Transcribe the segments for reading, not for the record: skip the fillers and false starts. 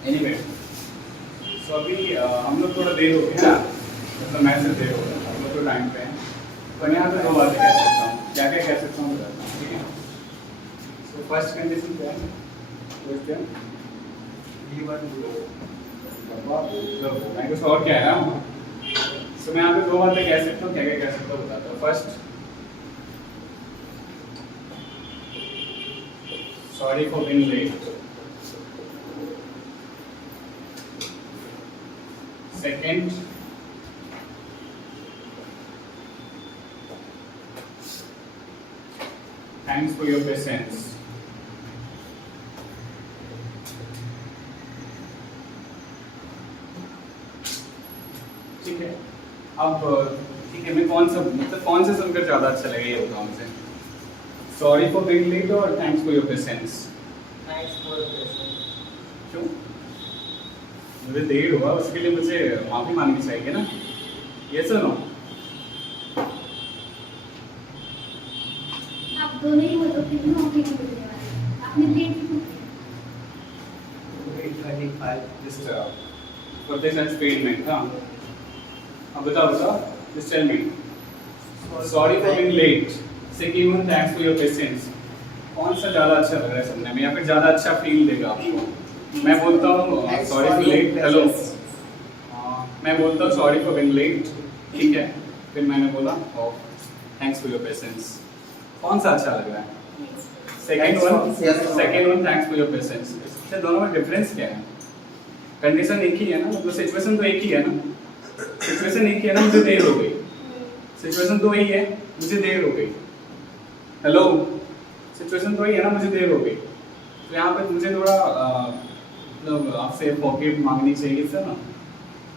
Anyway, सो अभी हम लोग थोड़ा देर हो गया ना, मतलब मैं से देर हो गया, हम लोग तो टाइम पे हैं। तो मैं यहाँ पे दो बातें कह सकता हूँ, क्या क्या कह सकता हूँ बताता हूँ, ठीक है। सो फर्स्ट कंडीशन क्या है, क्वेश्चन मैं कुछ और कह रहा हूँ। सो मैं यहाँ पे दो बातें कह सकता हूँ, क्या क्या कह सकता हूँ बताता हूँ। First, sorry for being late. Second, thanks for your patience. ठीक है, अब ठीक है, मैं कौन सा मतलब कौन से सुनकर ज़्यादा अच्छा लगे ये बताओ मुझे। सॉरी फॉर बीइंग लेट और thanks for your patience. Thanks for patience. क्यों? मुझे देर हुआ उसके लिए मुझे माफ़ी मांगनी चाहिए ना, ये सुनो। आप दोनों ही हो तो फिर भी माफी नहीं मिलने वाली, आपने लेट क्यों किया? 8:25 जस्ट फॉर दिस एक्सपेरिमेंट। हाँ, अब बताओ, just tell me. Sorry for being late, second, thanks for your patience, कौन सा ज़्यादा अच्छा लग रहा है सुनने में या फिर ज़्यादा अच्छा फील देगा आपको? मैं बोलता हूँ सॉरी फॉर लेट, हेलो, मैं बोलता हूँ सॉरी फॉर बीइंग लेट, ठीक है, फिर मैंने बोला थैंक्स फॉर योर पेशेंस, कौन सा अच्छा लग रहा है? Second one thanks for your patience. इससे दोनों में डिफरेंस क्या है? कंडीशन एक ही है ना, मतलब सिचुएशन तो एक ही है ना, सिचुएशन एक ही है ना, मुझे देर हो गई, सिचुएशन तो वही है, मुझे देर हो गई, हेलो, सिचुएशन तो वही है ना, मुझे देर हो गई। तो यहाँ पे मुझे थोड़ा मतलब आपसे फॉरगिव मांगनी चाहिए सर ना,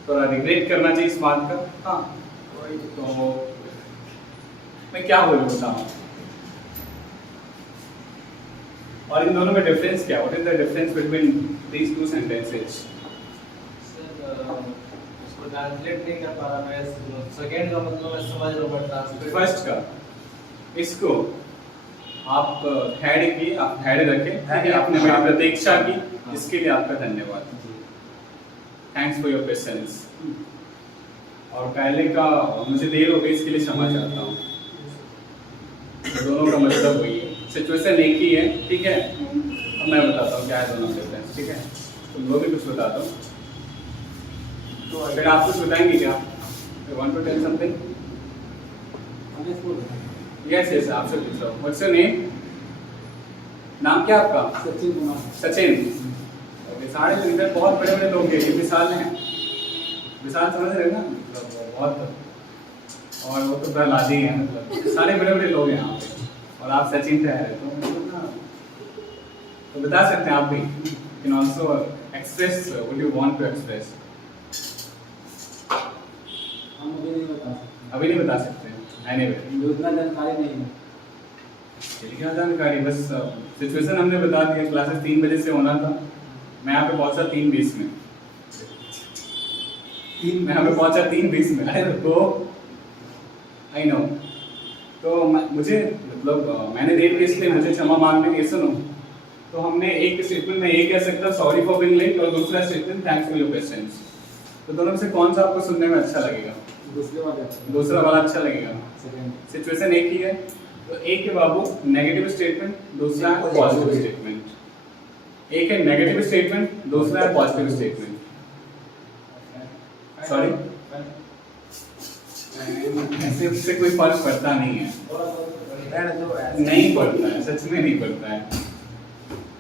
थोड़ा रिग्रेट करना चाहिए इस बात का। हाँ, तो मैं क्या बोलूँ बताओ, और इन दोनों में डिफरेंस क्या? What is the difference between these two sentences? Sir उसको ट्रांसलेट नहीं कर पा रहा मैं, सेकंड का मतलब मैं समझ रहा हूँ बट ट्रांसलेट फर्स्ट का, इसको आप हैड की, आप हैड रखे, ठीक है, आपने मेरी प्रतीक्षा की, इसके लिए आपका धन्यवाद, थैंक्स फॉर योर पेशेंस। और पहले का मुझे देर हो गई, इसके लिए क्षमा चाहता हूँ। तो दोनों का मतलब वही है, सिचुएशन एक ही है, ठीक है। अब मैं बताता हूँ क्या है दोनों का डिफरेंस, ठीक है। तुम लोग भी कुछ बताता हूँ, तो अगर आप कुछ बताएंगे क्या? You want to tell something? Yes yes, आपसे पूछ रहा हूँ। What's your name? नाम क्या आपका? सचिन कुमार। सचिन। ओके, सारे तो इधर बहुत बड़े बड़े लोग हैं, ये विशाल हैं, विशाल समझ रहे हो ना, मतलब बहुत, और वो तो प्रहलादी हैं, मतलब सारे बड़े बड़े लोग हैं यहाँ पे, और आप सचिन ठहरे तो मतलब ना, तो बता सकते हैं आप भी, can also express what you want to express. हम अभी नहीं बता सकते, अभी नहीं बता सकते, एनीवे, उतना जानकारी नहीं है। क्या जानकारी, बस सिचुएशन हमने बता दिया, क्लासेस 3 बजे से होना था, मैं यहाँ पे पहुंचा 3:20 में, मैं यहाँ पे पहुंचा 3:20 में, अरे तो आई नो, तो मुझे मतलब मैंने देर की, इसलिए मुझे क्षमा मांगने के, सुनो, तो हमने एक स्टेटमेंट में ये कह सकता सॉरी फॉर बीइंग लेट, और दूसरा statement thanks for your patience. तो दोनों में से कौन सा आपको सुनने में अच्छा लगेगा? दूसरा वाला अच्छा लगेगा, सिचुएशन एक ही है, तो एक है बाबू नेगेटिव स्टेटमेंट, दूसरा है पॉजिटिव स्टेटमेंट। एक है नेगेटिव स्टेटमेंट, दूसरा है पॉजिटिव स्टेटमेंट। सॉरी, इससे कोई फर्क पड़ता नहीं है, नहीं पड़ता है, सच में नहीं पड़ता है।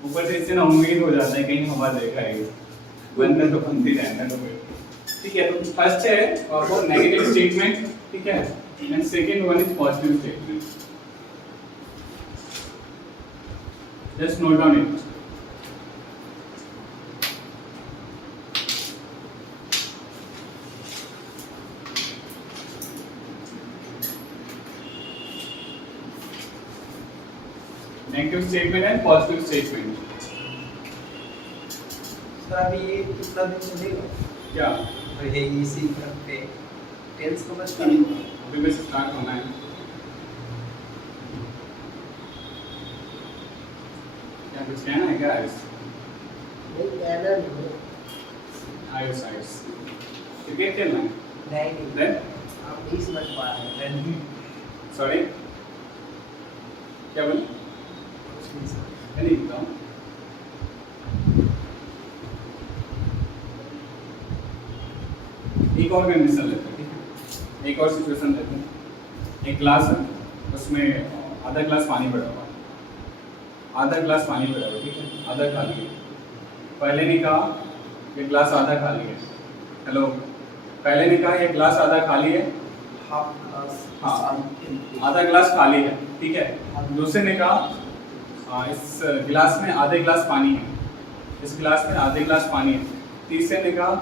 ऊपर से इससे ना उम्मीद हो जाता है कहीं हवा देखा है, बनना तो बनती रहना तो कोई, ठीक है। तो फर्स्ट है और वो नेगेटिव स्टेटमेंट, ठीक है, and second one is positive statement. Just note down it. Negative statement and positive statement. Sir अभी ये कितना दिन चलेगा? क्या? तो ये इसी पे टेंस को बस करेंगे, अभी में से स्टार्ट होना है। क्या कुछ कहना है क्या? नहीं कहना नहीं। आयोसाइड्स। क्रिकेट खेलना है? नहीं Then? आप 20 मत पाए नहीं सॉरी क्या बोले? मैं नहीं बताऊँ। एक और कंडीशन लेते हैं, ठीक है? एक और सिचुएशन लेते हैं। एक ग्लास है, उसमें आधा ग्लास पानी भरा हुआ, आधा ग्लास पानी भरा हुआ, ठीक है? आधा खाली है। पहले ने कहा ये ग्लास आधा खाली है। हेलो, पहले ने कहा ये ग्लास आधा खाली है, हाफ ग्लास हाँ आधा ग्लास खाली है, ठीक है? दूसरे ने कहा इस गिलास में आधे ग्लास पानी है, इस गिलास में आधे ग्लास पानी है। तीसरे ने कहा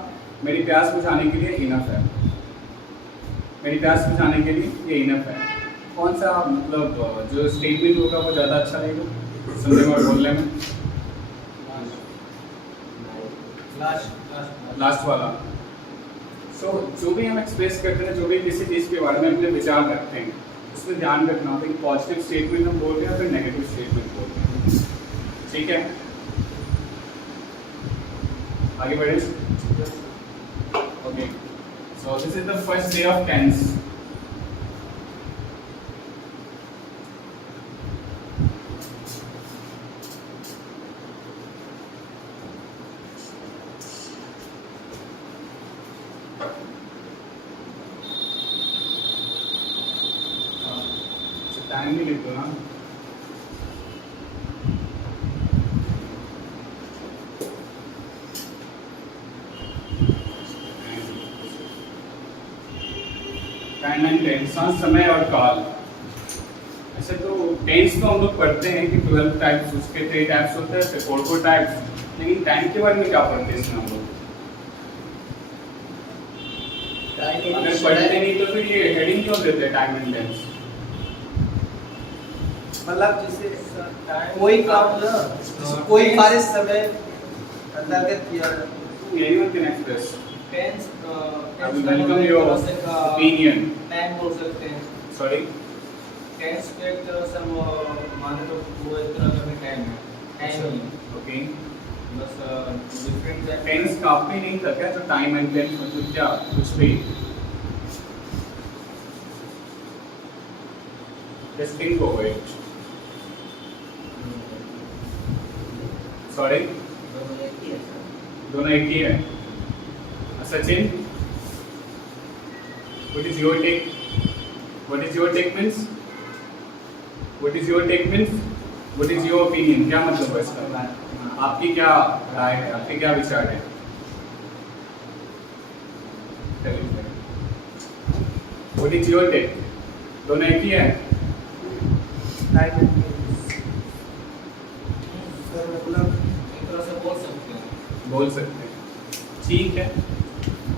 मेरी प्यास बुझाने के लिए इनफ है, मेरी प्यास बुझाने के लिए ये इनफ है। कौन सा मतलब जो स्टेटमेंट होगा वो ज़्यादा अच्छा रहेगा सुनने में और बोलने में? लास्ट वाला। सो जो भी हम एक्सप्रेस करते हैं, जो भी किसी चीज़ के बारे में अपने विचार करते हैं, उसमें ध्यान रखना होता है कि पॉजिटिव स्टेटमेंट हम बोल रहे हैं या फिर नेगेटिव स्टेटमेंट बोल रहे हैं, ठीक है? आगे बढ़े। Okay, so this is the first day of tense. Time भी लिख दो ना। टाइम एंड टेंस, समय और काल। ऐसे तो टेंस तो हम लोग पढ़ते हैं कि 12 टाइप्स, उसके 3 टाइप्स होते हैं, फिर 4 टाइप्स। लेकिन टाइम के बारे में क्या पढ़ते हैं इसमें हम लोग? अगर पढ़ते नहीं तो फिर ये हेडिंग क्यों देते हैं टाइम एंड टेंस? मतलब जैसे कोई काम ना कोई कार्य समय अंतर्गत किया Anyone can express. Tense I will welcome your opinion. Time बोल सकते हैं। Sorry. टेंस को एक तरह से हम माने तो वो एक तरह का टाइम है, टाइम ही Okay. बस डिफरेंट टेंस काफी नहीं था क्या? तो टाइम एंड टेंस मतलब क्या? कुछ भी। Just think over it. Sorry. दोनों एक ही है। Sachin, what is your take? What is your take means? What is your take means? What is your opinion? क्या मतलब है इसका? आपकी क्या राय है? आपके क्या विचार है? What is your take? दोनों एक ही है। मतलब एक तरह से बोल सकते हैं। ठीक है,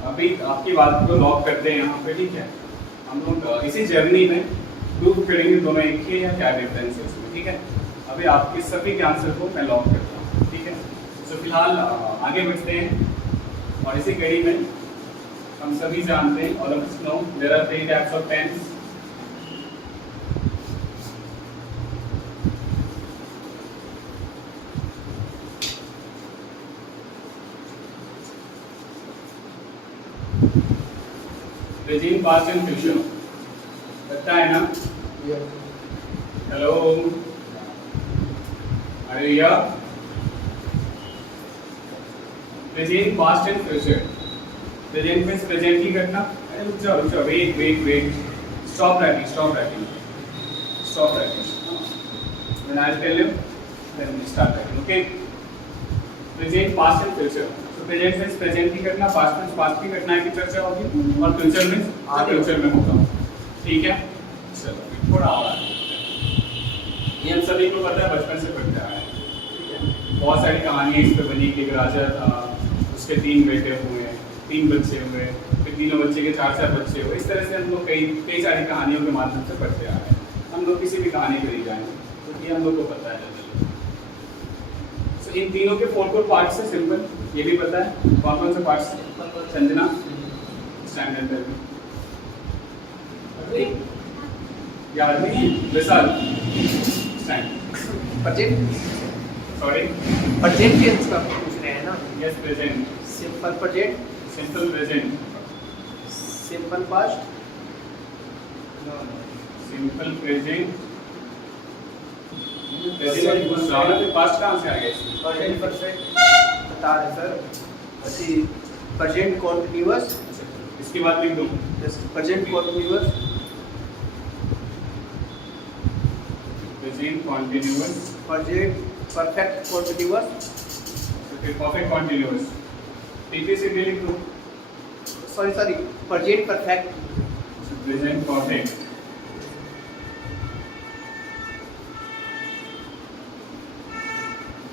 अभी आपकी बात को लॉक करते हैं यहाँ पे, ठीक है? हम लोग इसी जर्नी में प्रूव करेंगे दोनों एक ही या क्या डिफरेंस है उसमें, ठीक है? अभी आपके सभी के आंसर को मैं लॉक करता हूँ, ठीक है? तो फिलहाल आगे बढ़ते हैं और इसी कड़ी में हम सभी जानते हैं, all of us know there are 3 types of tense. Present, past and future, पता है ना? हेलो, अरे यार, present, past and future. Present means presently घटना। अरे रुक जाओ, wait, stop writing. When I tell you, then we start writing, okay? Present, past and future. तो प्रेजेंट मींस प्रेजेंट की घटना, पास्ट मींस पास्ट की घटना की चर्चा होगी, और फ्यूचर मींस फ्यूचर में होगा, ठीक है? चलो थोड़ा और ये हम सभी को पता है, बचपन से पढ़ते आए हैं, ठीक है? बहुत सारी कहानियाँ इस पे बनी कि एक राजा था, उसके 3 बेटे हुए, 3 बच्चे हुए, फिर तीनों बच्चे के 4 बच्चे हुए। इस तरह से हम लोग कई सारी कहानियों के माध्यम से पढ़ते आ रहे हैं। हम लोग किसी भी कहानी पर नहीं जाएंगे, तो ये हम लोग को पता है। इन तीनों के 4 पार्ट्स है, सिंपल, ये भी पता है। कौन से पार्ट्स? संजना, स्टैंडर्ड याद नहीं? Vishal, stand. Present sorry, present tense का पूछ रहे हैं ना? Yes, present. Simple present, simple present, simple past, simple present, present कुछ रहा है, पास्ट कहाँ से आ गया इसमें? प्रेजेंट परफेक्ट बता रहे सर। अच्छी प्रेजेंट कॉन्टिन्यूअस, इसके बाद लिख दूँ present continuous, present continuous, present perfect continuous, फिर परफेक्ट कॉन्टिन्यूअस, टीपीसीपी लिख दूँ sorry present perfect, present perfect,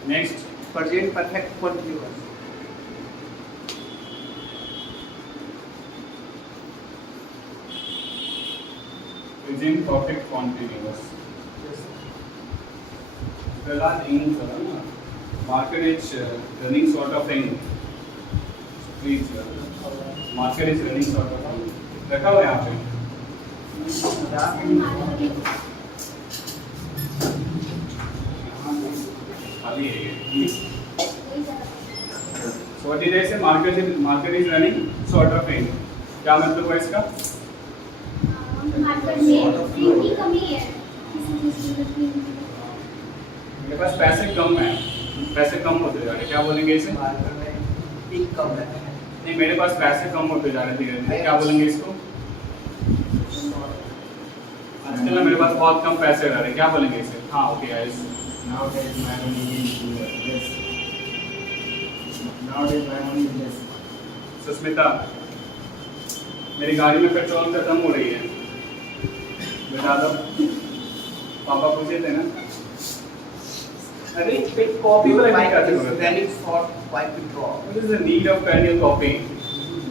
next present perfect continuous, present perfect continuous. Prahlad इन करा ना, market is running sort of thing, please market is running sort of thing, रखा हुआ है यहाँ पे खाली है ये। So what did I say? Market is running sort of thing, क्या मतलब हुआ इसका? मार्केट में फ्री की कमी है किसी चीज की। मेरे पास पैसे कम है, पैसे कम होते जा रहे, क्या बोलेंगे इसे? मार्केट में पीक कम है, नहीं, मेरे पास पैसे कम होते जा रहे धीरे धीरे, क्या बोलेंगे इसको? आजकल ना मेरे पास बहुत कम पैसे रह रहे, क्या बोलेंगे इसे? हाँ okay guys, Nowadays my money is less. Nowadays my money is less. Susmita, मेरी गाड़ी में पेट्रोल खत्म हो रही है, बता दो, पापा पूछे थे ना। अरे pick copy People are bike getting is over it. running short, bike to draw. What is the need of pen and copy?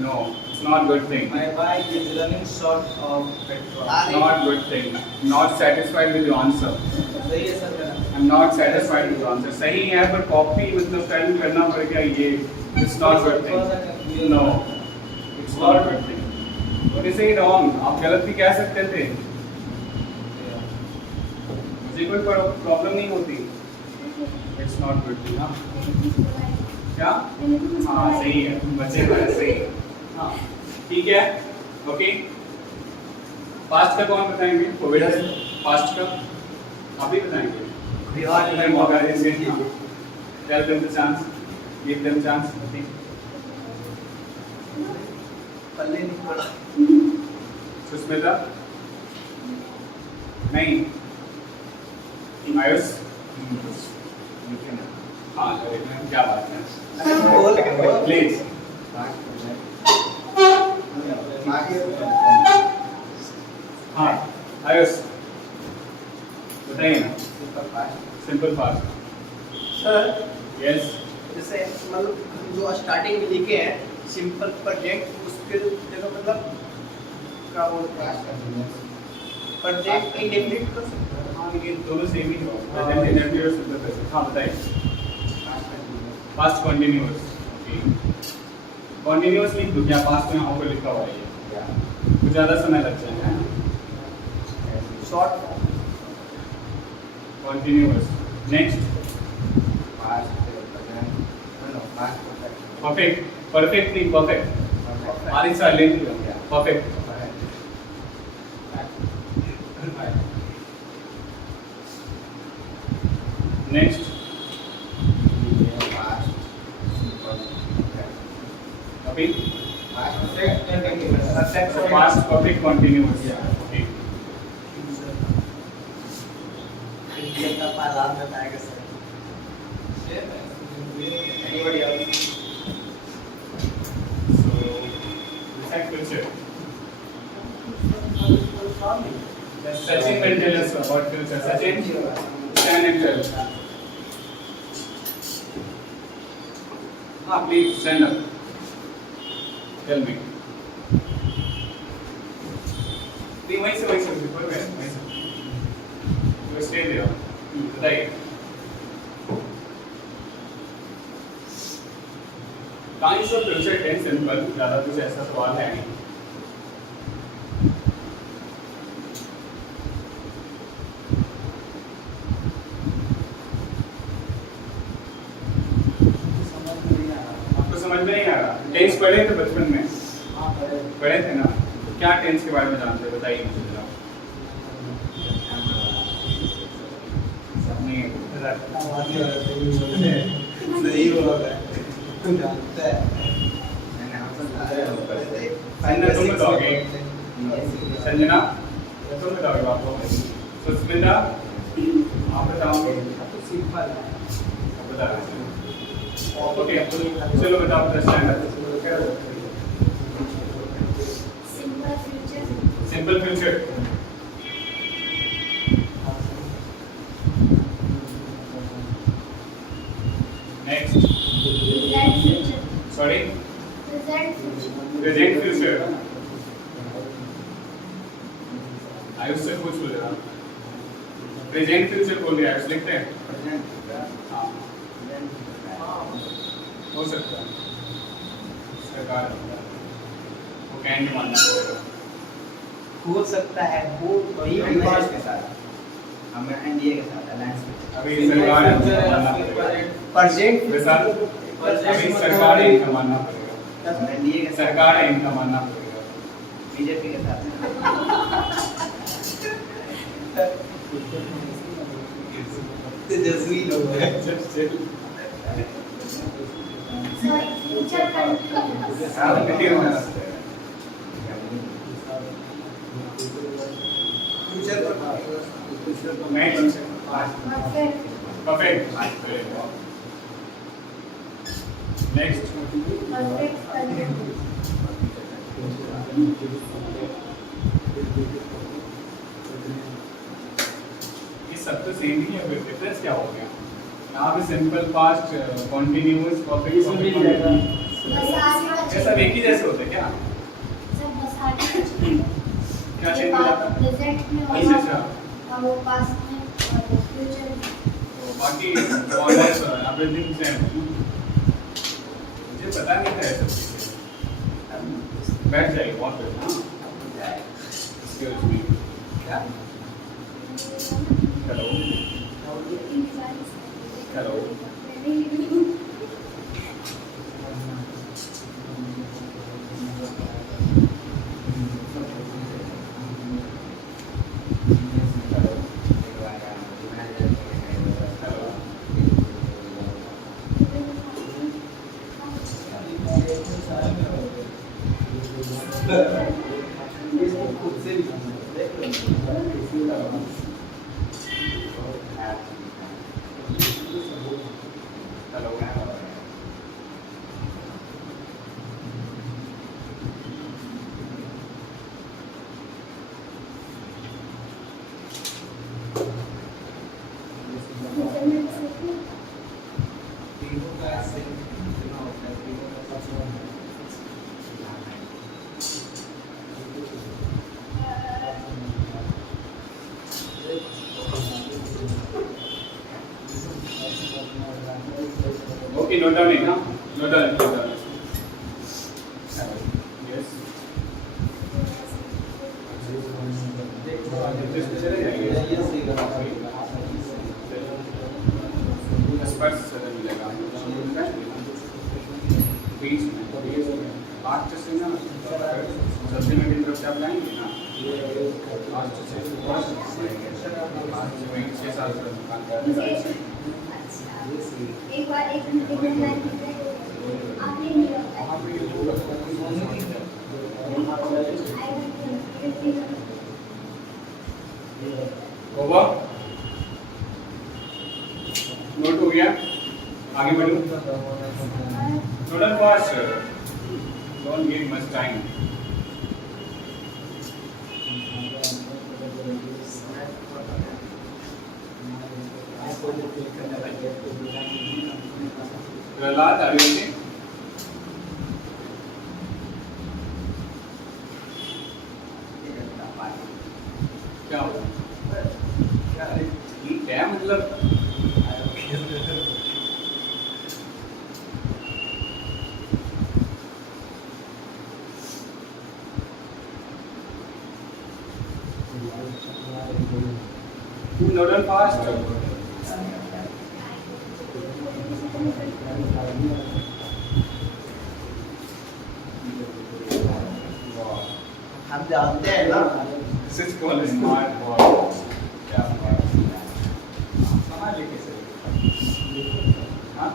No, it's not good thing. My bike is running short of petrol. Not good thing. Not satisfied with your answer. सही है sir मेरा। I'm not satisfied with your answer. सही है पर copy मतलब pen करना पड़ेगा ये. It's not good thing. No, it's not good thing. What is it wrong? आप गलत भी कह सकते थे. मुझे कोई प्रॉब्लम नहीं होती. It's not good thing. हाँ क्या? हाँ सही है, बच्चे को है सही. हाँ ठीक है, ओके. पास्ट का कौन बताएंगे? कोविड पास्ट का आप ही बताएंगे. बिहार मैं मौका देंगे. Tell them the chance. Give them chance. Okay. पल्ले नहीं पड़ा, सुस्मिता नहीं. आयुष हाँ क्या बात है. प्लीज हाँ आयुष बताइए ना. Simple fast. सर यस जैसे मतलब जो स्टार्टिंग में लिखे हैं सिंपल प्रोजेक्ट, उसके जगह मतलब क्या बोलते हैं प्रोजेक्ट इंडेफिनिट कर सकते हैं। हाँ लेकिन दोनों सेम ही हो. प्रेजेंट इंडेफिनिट और सिंपल प्रेजेंट. हाँ बताइए. Past continuous. कंटिन्यूअस लिख दूँ क्या? पास्ट में यहाँ पर लिखा हुआ है ये, कुछ ज़्यादा समय लग जाएगा. Short continuous. Next perfect. Perfect नहीं परफेक्ट. आरिफ सर ले लिया. परफेक्ट. नेक्स्ट अभी past perfect continuous. Okay Anybody else? so recite future. Yes, Sachin will tell us about future. Sachin, stand and tell. Please stand up. Tell me. वहीं से ऊपर में वहीं से. You stay there. बताइए. Kinds of future tense simple. ज़्यादा कुछ ऐसा सवाल है नहीं. आपको समझ समझ में नहीं आ रहा। टेंस पढ़े थे बचपन में? हाँ पढ़े थे ना? तो क्या टेंस के बारे में जानते हैं बताइए मुझे जरा। नहीं सही बोला है तू जानता है संजना तुम बताओगे? संजना तुम बताओगे आपको? सुस्मिता आप बताओगे? सिंपल है आप बता रहे हैं। ओके चलो बताओ standard. Simple future, simple future. Next present future, sorry present future, present future. Ayush से पूछ लो। प्रेजेंट फ्यूचर बोल दिया आयुष, लिखते हैं? हाँ हो सकता है सरकार वो कैन भी मानना पड़ेगा। हो सकता है वो तो ये विकास के साथ हमें एनडीए के साथ अलायंस में अभी सरकार मानना पड़ेगा। प्रेजेंट वैसा अभी सरकार है इनका मानना पड़ेगा। एनडीए के सरकार है इनका मानना पड़ेगा। बीजेपी के साथ तेजस्वी लोग हैं सॉरी फ्यूचर कंटिन्यूअस, हाँ नहीं होना फ्यूचर पर next perfect, perfect. Next perfect continuous, ये सब तो सेम ही है, फिर डिफरेंस क्या हो गया? यहाँ पे सिंपल पास्ट कॉन्टिन्यूअस परफेक्ट इसमें मिल जाएगा। बस आगे ये सब एक ही जैसे होते हैं क्या? सब बस आगे क्या चेंज हो जाता है? प्रेजेंट में अच्छा, अच्छा। और वो पास्ट में और वो फ्यूचर में। तो बाकी ऑर्डर्स एवरीथिंग सेम। मुझे पता नहीं था ये सब चीजें। बैठ जाइए बहुत बढ़िया। Excuse me. क्या हेलो हेलो। हेलो इसको खुद से लिखना हेलो। तीनों का सेम कितना होता है तीनों का सबसे ओके नोट डाउन है ना? Note down note down. Yes चले जाइए। स्पर्श से मिलेगा बीच में लास्ट से ना सबसे में की तरफ से आप लाएंगे ना लास्ट से लास्ट में 6-7 एक बार एक लाइन आपने नहीं बताया। होगा नोट हो गया? आगे बढ़ो। थोड़ा fast don't give much time. Prahlad आगे बढ़िए। क्या होगा? ठीक है मतलब नोडल फास्ट जानते हैं ना this is called smart board. क्या बात है, समझ लिखे सही। हाँ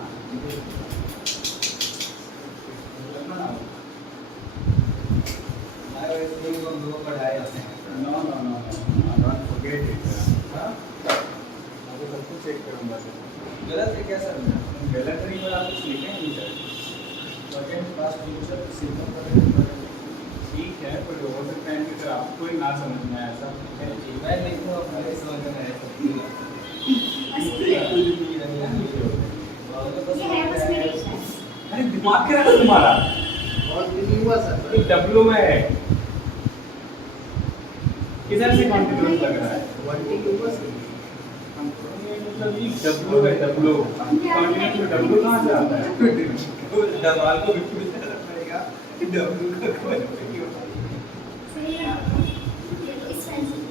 I was thinking of low but high. No no no no don't forget it. हाँ मैं सब कुछ चेक करूँगा। गलत है क्या सर? गलत नहीं पर आप कुछ लिखे नहीं sir. Second past future simple ठीक है, पर हो सकता है कि सर आपको ही ना समझ में आया ऐसा है। मैं लिखूंगा मेरे समझ में आया ये है बस मेरे इच्छा। अरे दिमाग क्या है तुम्हारा? और भी नहीं हुआ सर। ये डब्लू में है, किधर से कॉन्टिन्यूस लग रहा है? 1 की हुआ सर। मतलब ये डब्लू है, डब्लू कॉन्टिन्यूस में डब्लू कहाँ से आता है? दवाल को भी पूरी तरह पड़ेगा डब्ल्यू का कोई नहीं होता। सही है ये इस पेंसिल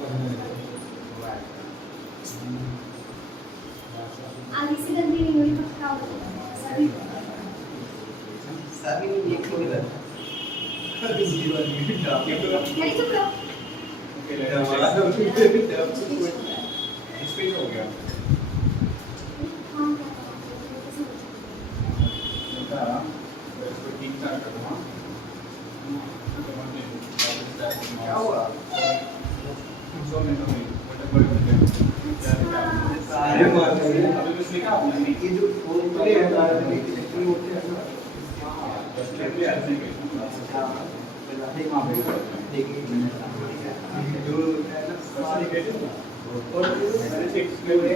आगे से गलती नहीं हुई पक्का होगा सभी सभी एक ही गलत नहीं चुप रहो ओके लेट्स इस पे हो गया। हाँ बेटा इसको ठीक ठाक करो। हाँ क्या हुआ? सो नहीं तो नहीं व्हाटएवर सारे मार रहे हैं। अभी कुछ लिखा आपने नहीं? ये जो फॉर्मूले होता है इलेक्ट्रिक होते हैं ना। डेफिनेटली ऐसे ही हाँ हाँ बिल्कुल देखिए जो है ना सारी कैसे और मैंने चेक किए हुए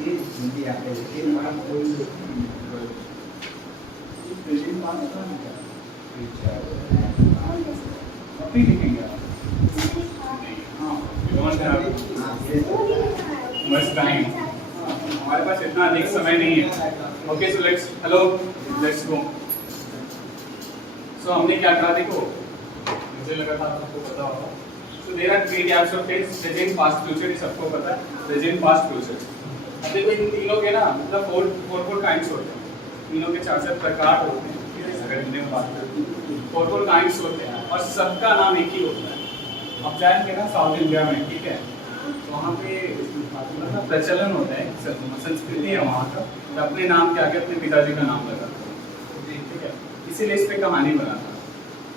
ये हिंदी आते हैं ये हमारा कोई प्रेजेंट पास का अभी लिखेंगे आप। हाँ we don't have much time, हमारे पास इतना अधिक समय नहीं है। Okay so let's hello let's go. So हमने क्या कहा देखो, मुझे लगा था आपको पता होगा। So there are 3 types of tense, present past future, ये सबको पता है। प्रेजेंट पास्ट फ्यूचर, अब देखो इन तीनों के ना मतलब फोर काइंड्स होते हैं, तीनों के 4 प्रकार होते हैं। अगर हिंदी में बात करें 4 काइंड्स होते हैं और सबका नाम एक ही होता है। अब जाएंगे ना साउथ इंडिया में, ठीक है, तो वहाँ पे मतलब प्रचलन होता है, संस्कृति है वहाँ का, तो अपने नाम के आगे अपने पिताजी का नाम लगाते हैं, ठीक है। इसीलिए इस पे कहानी बना था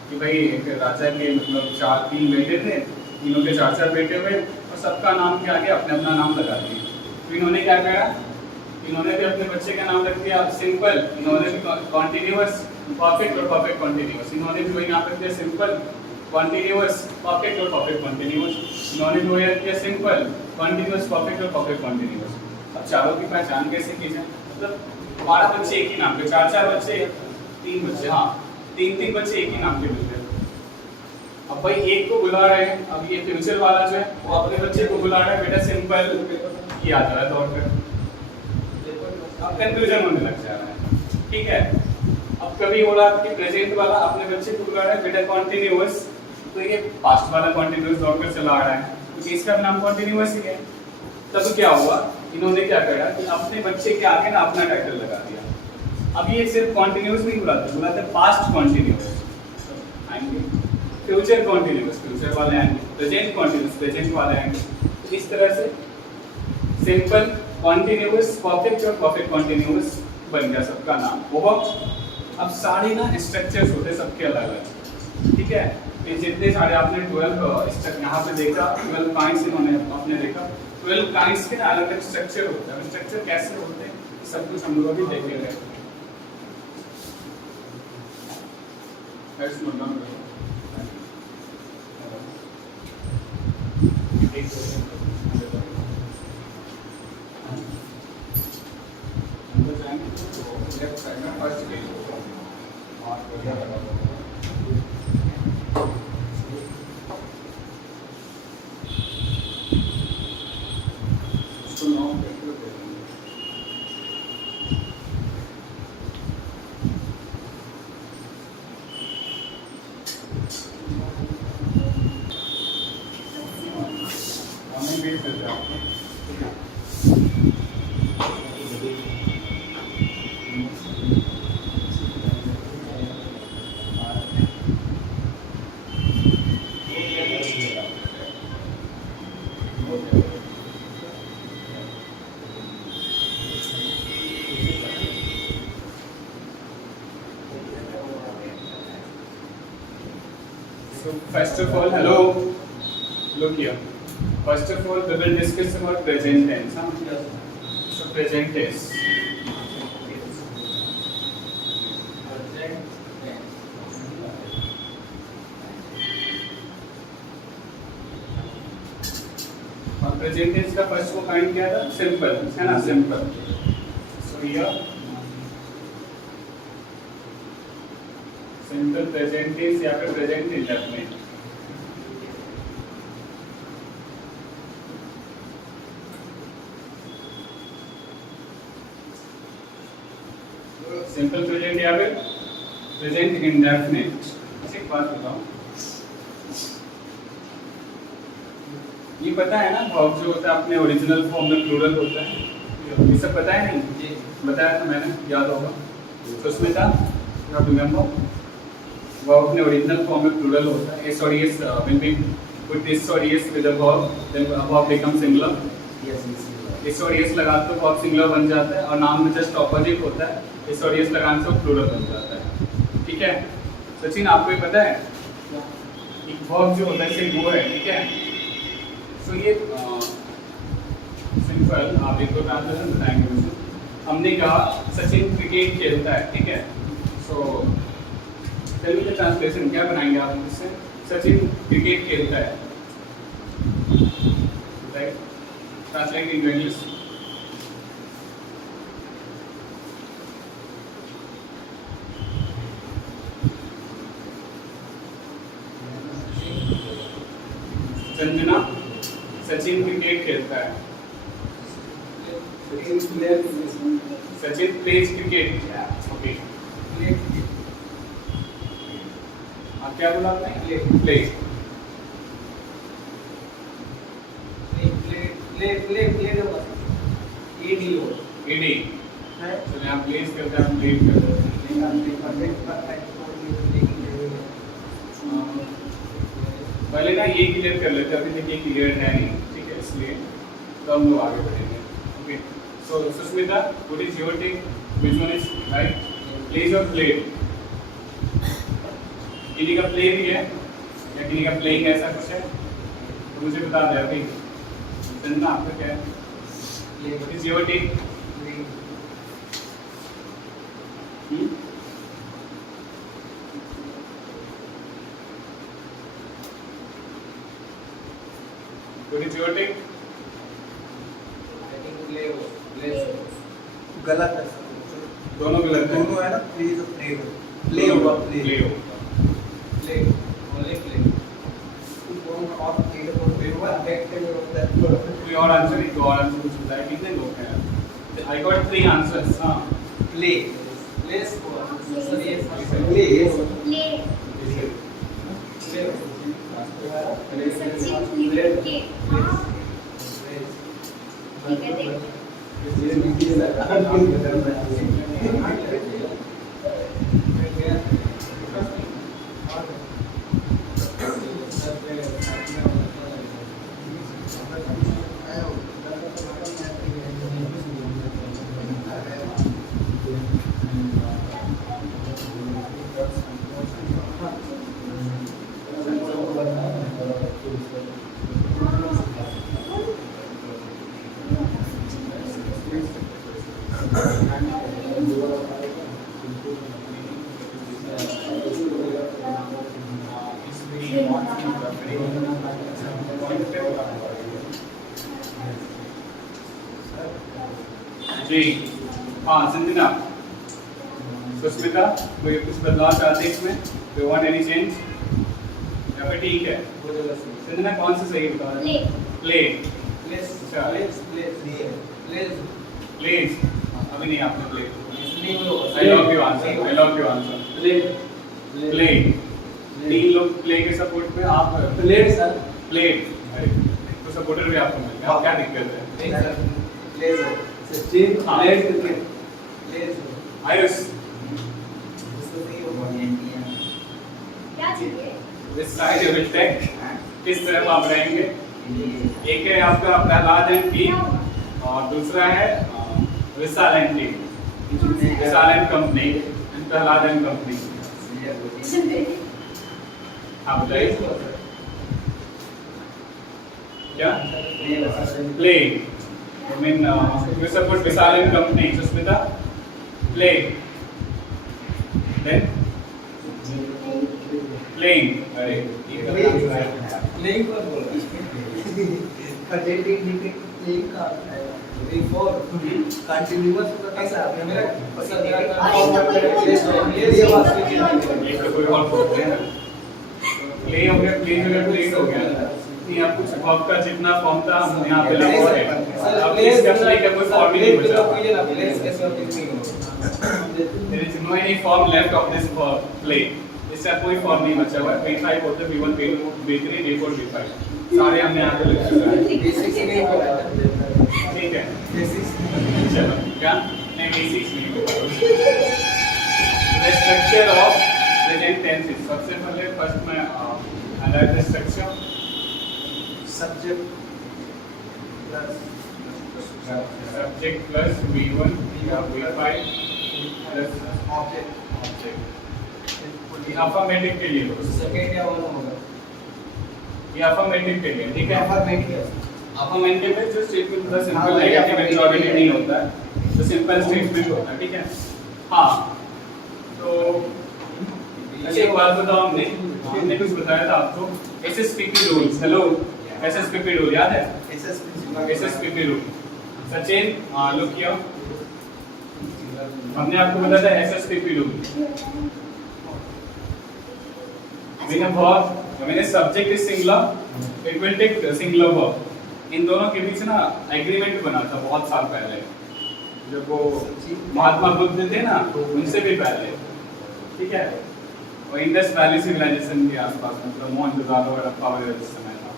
कि भाई एक राजा के मतलब 3 बेटे थे, तीनों के 4 बेटे हुए और सबका नाम के आगे अपने अपना नाम लगा दिए। तो इन्होंने क्या करा, इन्होंने भी अपने बच्चे का नाम रख दिया सिंपल, इन्होंने भी कॉन्टिन्यूअस, परफेक्ट और परफेक्ट कॉन्टिन्यूअस, इन्होंने भी वही नाम रख दिया सिंपल, कॉन्टिन्यूअस, परफेक्ट और परफेक्ट कॉन्टिन्यूअस, इन्होंने भी वही रख दिया सिंपल, कॉन्टिन्यूअस, परफेक्ट और परफेक्ट कॉन्टिन्यूअस। अब चारों की पहचान कैसे की जाए? मतलब 12 बच्चे एक ही नाम के, 4 बच्चे, 3 बच्चे, हाँ 3 बच्चे एक ही नाम के मिलते हैं। अब भाई एक को बुला रहे हैं, अब ये फ्यूचर वाला जो है वो अपने बच्चे को बुला रहा है, बेटा सिंपल किया जा रहा है दौड़ कर, अब कंफ्यूजन होने लग जा रहा है, ठीक है। अब कभी बोला कि प्रेजेंट वाला अपने बच्चे को बुला रहा है, बेटा कॉन्टिन्यूअस, तो ये पास्ट वाला कॉन्टिन्यूअस दौड़ कर चला आ रहा है, क्योंकि इसका नाम कॉन्टिन्यूअस ही है। तब क्या हुआ, इन्होंने क्या करा कि अपने बच्चे के आगे ना अपना टाइटल लगा दिया। अब ये सिर्फ कॉन्टिन्यूअस नहीं बुलाते पास्ट कॉन्टिन्यूअस आएंगे, फ्यूचर कॉन्टिन्यूअस फ्यूचर वाले आएंगे, प्रेजेंट कॉन्टिन्यूअस प्रेजेंट वाले आएंगे। तो इस तरह से सिंपल, कॉन्टिन्यूअस, परफेक्ट और परफेक्ट कॉन्टिन्यूअस बन गया सबका नाम। बहुत अब सारे ना स्ट्रक्चर्स होते हैं सबके अलग अलग, ठीक है। ये जितने सारे आपने 12 यहाँ पे देखा, 12 काइंड्स इन्होंने आपने देखा, 12 काइंड्स के ना अलग अलग स्ट्रक्चर होते हैं। स्ट्रक्चर कैसे होते हैं सब कुछ हम लोग भी देखेंगे। Let's note down. Left side में फर्स्ट पेज और बढ़िया लगा इसको नॉक करके दे देंगे। ऑनलाइन पेज कर जाओ। So first of all, hello. Look here. First of all, we will discuss about present tense. Huh? So present tense. और प्रेजेंट टेंस का फर्स्ट वो काइंड क्या था? सिंपल, है ना? Simple. So here simple present tense या फिर present indefinite. Simple present या फिर प्रेजेंट इंडेफिनिट. अच्छा एक बात बताओ, ये पता है ना वर्ब जो होता है अपने ओरिजिनल फॉर्म में प्लूरल होता है, ये सब पता है नहीं? जी बताया था मैंने, याद होगा. सुस्मिता, यू रिमेंबर वर्ब अपने ओरिजिनल फॉर्म में प्लूरल होता है. एस और S when we put this और S with a verb then verb become singular. S और एस लगाते तो वर्ब सिंगुलर बन जाता है और नाम में जस्ट ऑपोजिट होता है. एस और एस लगाने से प्लूरल बन जाता है. ठीक है सचिन, आपको ये पता है एक वर्ब जो होता है सिर्फ वो है. ठीक है. तो ये सिंपल आप एक दो ट्रांसलेशन बताएंगे मुझे. हमने कहा सचिन क्रिकेट खेलता है. ठीक है. So tell me the translation, क्या बनाएंगे आप इससे? सचिन क्रिकेट खेलता है. Right. Translate in English. Sanjana, Sachin cricket खेलता है. Sachin plays cricket. ओके. आप क्या बोला आपने? प्ले. ईडी. तो यहाँ प्लेज करता है, प्ले करता है. पहले ना ये क्लियर कर लेते हैं, अभी तक ये क्लियर है नहीं. ठीक है, इसलिए तो हम लोग आगे बढ़ेंगे. Okay. So Susmita, what is your take? Which one is right? Plays और प्लेड. किसी का प्ले भी है या किसी का प्लेइंग ऐसा कुछ है तो मुझे बता दे अभी. संजना, आपका क्या है? What is your take? What is your take? गलत है. दोनों गलत है. दोनों है ना. प्लीज प्ले प्ले होगा. प्ले होगा. कोई और आंसर नहीं, कोई और आंसर कुछ बताया? कितने लोग हैं? I got 3 answers. हाँ. Play play Sachin cricket. हाँ ठीक है. देख जी. हाँ संजना, सुस्मिता, कोई कुछ बदलाव चाहते हैं इसमें? Do you want any change? या फिर ठीक है? संजना कौन सा सही बता रहे हैं? प्ले. प्लेज. अभी नहीं आपने play. I love your answer. I love your answer. Play. 3 लोग प्ले के सपोर्ट में, आप प्लेड सर. प्लेड. अरे तो सपोर्टर भी आपको मिल गया. क्या दिक्कत है? Sachin plays cricket. आयुष, क्या चाहिए? This side you will take. किस तरफ आप रहेंगे? एक है आपका प्रहलाद एंड टीम और दूसरा है Vishal and team. Vishal and company and Prahlad and company. हाँ बताइए क्या playing I mean you support Vishal and company Susmita playing then playing अरे प्लेइंग पर बोल रहा प्रेजेंट इंडेफिनिट प्लेइंग का है फॉर कंटिन्यूअस का कैसा आपने मेरा ये तो कोई और बोल रहे हैं ना प्ले हो गया प्ले हो गया प्लेट हो गया यहाँ कुछ वर्ब का जितना फॉर्म था हम यहाँ पे लिखा है अब इसका अप्लाई का कोई फॉर्म ही नहीं बचा there is no any form left of this play इसका कोई फॉर्म नहीं बचा हुआ है p5 होता है b1 b2 b3 b4 b5 सारे हमने यहाँ पे लिख चुका है ठीक है चलो क्या नहीं b6 नहीं होगा the structure of present tense is सबसे पहले फर्स्ट में highlight the structure subject subject plus v1 या v5 plus ऑब्जेक्ट object ये अफर्मेटिव के लिए दोस्त सेकंड या वन होगा ये अफर्मेटिव के लिए ठीक है अफर्मेटिव अफर्मेटिव में जो स्टेटमेंट थोड़ा सिंपल है या मेजॉरिटी नहीं होता है तो सिंपल स्टेटमेंट होता है ठीक है हाँ तो अच्छा एक बात बताओ हमने कुछ बताया था आपको SSPP rules hello SSPP rule याद है SSPP rule Sachin look here हमने आपको बताया था एसएसपीपी रूल मैंने subject is singular it will take singular verb इन दोनों के बीच ना एग्रीमेंट बना था बहुत साल पहले जब वो महात्मा बुद्ध थे ना उनसे भी पहले ठीक है और इंडस वैली सिविलाइजेशन के आसपास मतलब मोहनजोदाड़ो हड़प्पा वगैरह जिस समय था